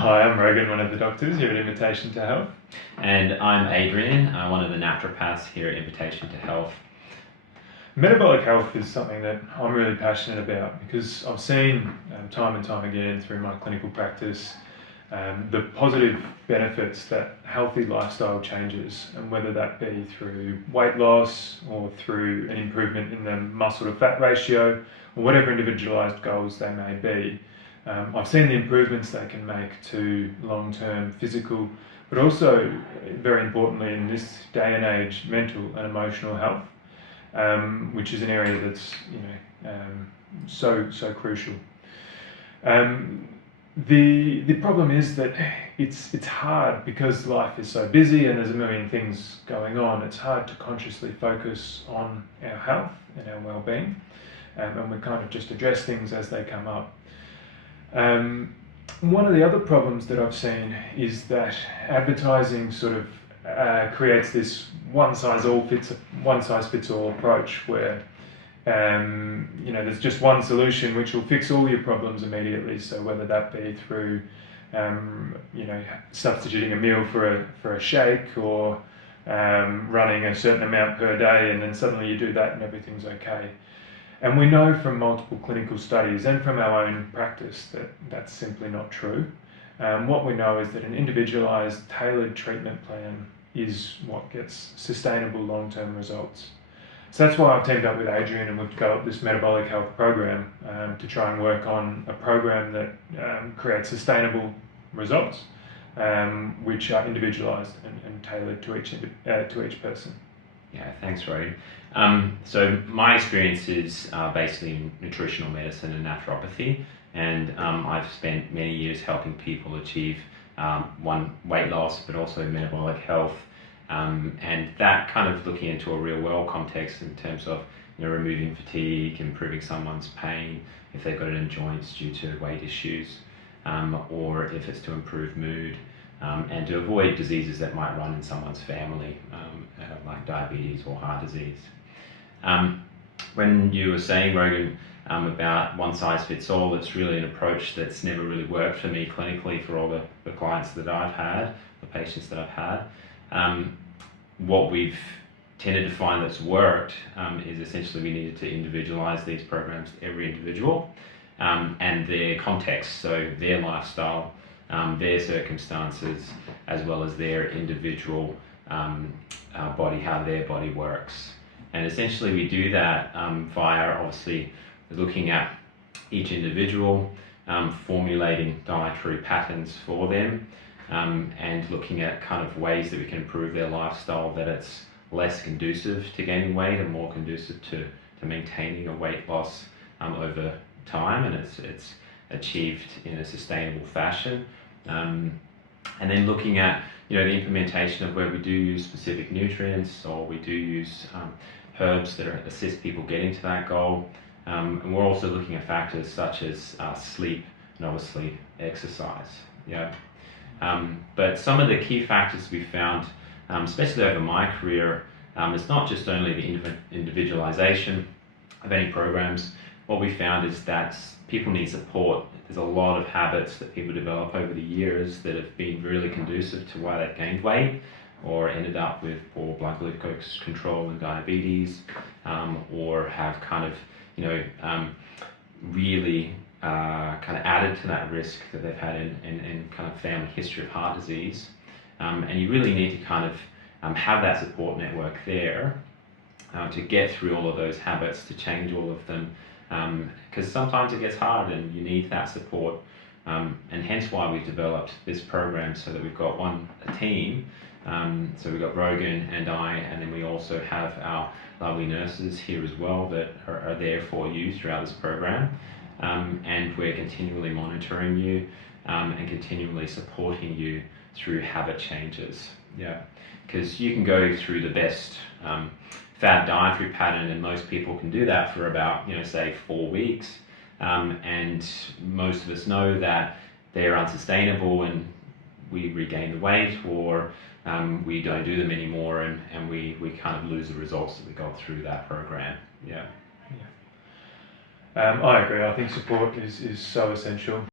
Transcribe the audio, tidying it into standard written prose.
Hi, I'm Rogan, one of the doctors here at Invitation to Health. And I'm Adrian, one of the naturopaths here at Invitation to Health. Metabolic health is something that I'm really passionate about because I've seen time and time again through my clinical practice the positive benefits that healthy lifestyle changes, and whether that be through weight loss or through an improvement in the muscle to fat ratio or whatever individualized goals they may be. I've seen the improvements they can make to long-term physical, but also, very importantly in this day and age, mental and emotional health, which is an area that's so crucial. The problem is that it's hard because life is so busy and there's a million things going on. It's hard to consciously focus on our health and our well-being, and we kind of just address things as they come up. One of the other problems that I've seen is that advertising sort of creates this one size fits all approach where there's just one solution which will fix all your problems immediately. So whether that be through substituting a meal for a shake, or running a certain amount per day, and then suddenly you do that and everything's okay. And we know from multiple clinical studies and from our own practice that that's simply not true. What we know is that an individualized, tailored treatment plan is what gets sustainable long-term results. So that's why I've teamed up with Adrian and we've developed this metabolic health program to try and work on a program that creates sustainable results, which are individualized and tailored to each person. Yeah, thanks, Rogan. So my experience is basically in nutritional medicine and naturopathy, and I've spent many years helping people achieve weight loss, but also metabolic health, and that kind of looking into a real world context in terms of removing fatigue, improving someone's pain if they've got it in joints due to weight issues, or if it's to improve mood, and to avoid diseases that might run in someone's family, like diabetes or heart disease. When you were saying, Rogan, about one size fits all, it's really an approach that's never really worked for me clinically for all the clients that I've had, the patients that I've had. What we've tended to find that's worked is essentially we needed to individualize these programs to every individual and their context, so their lifestyle, their circumstances, as well as their individual body, how their body works. And essentially we do that via obviously looking at each individual, formulating dietary patterns for them, and looking at kind of ways that we can improve their lifestyle, that it's less conducive to gaining weight and more conducive to maintaining a weight loss over time, and it's achieved in a sustainable fashion. And then looking at the implementation of where we do use specific nutrients, or we do use herbs that assist people getting to that goal. And we're also looking at factors such as sleep and obviously exercise. But some of the key factors we found, especially over my career, it's not just only the individualization of any programs. What we found is that people need support. There's a lot of habits that people develop over the years that have been really conducive to why they've gained weight, or ended up with poor blood glucose control and diabetes, or have kind of really kind of added to that risk that they've had in kind of family history of heart disease. And you really need to kind of have that support network there to get through all of those habits, to change all of them, because sometimes it gets hard and you need that support, and hence why we've developed this program, so that we've got a team. So we've got Rogan and I, and then we also have our lovely nurses here as well that are there for you throughout this program, and we're continually monitoring you and continually supporting you through habit changes. Because you can go through the best fad dietary pattern, and most people can do that for about say 4 weeks, and most of us know that they're unsustainable and we regain the weight, or we don't do them anymore, and we kind of lose the results that we got through that program. I agree. I think support is so essential.